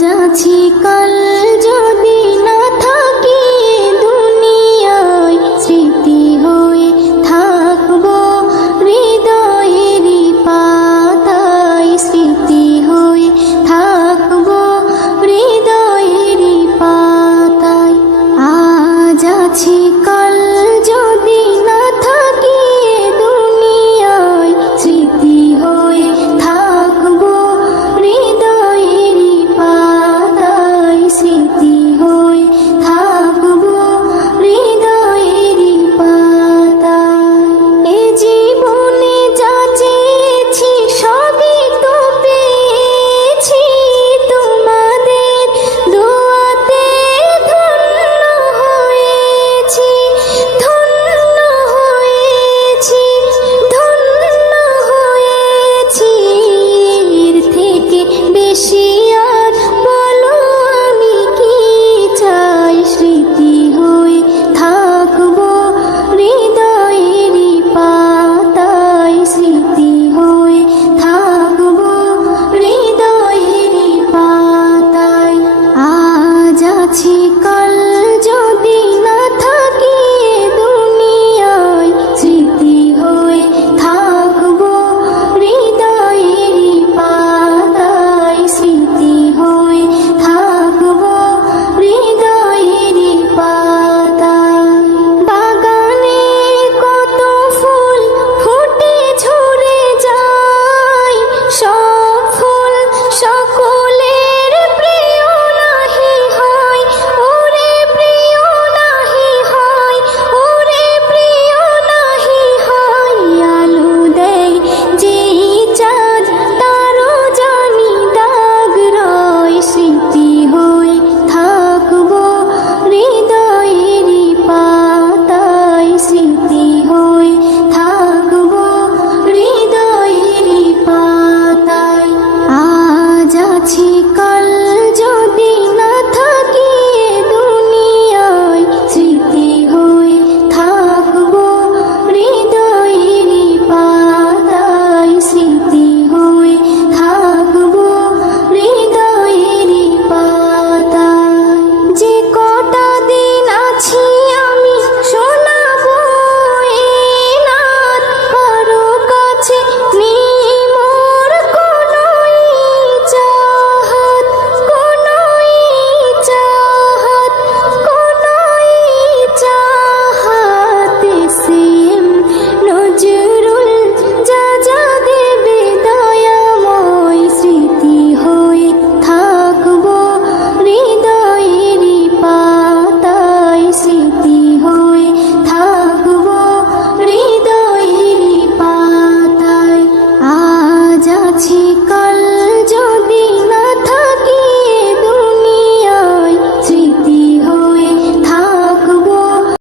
যাচ্ছি কাল যদি না থাকি দুনিয়ায়, স্মৃতি হয়ে থাকবো হৃদয়েরই পাতায়, স্মৃতি হয়ে থাকবো হৃদয়েরই পাতায়। আজ আছি কাল যদি না থাকি দুনিয়ায়, স্মৃতি হয়ে থাকবো হৃদয়েরই পাতায়, স্মৃতি হয়ে থাকবো হৃদয়েরই পাতায়। এ জীবনে যা চেয়েছি সবই তো পেয়েছি, তোমাদের দোয়াতে ধন্য হয়েছি, ধন্য হয়েছি, ধন্য হয়েছি। এর থেকে বেশি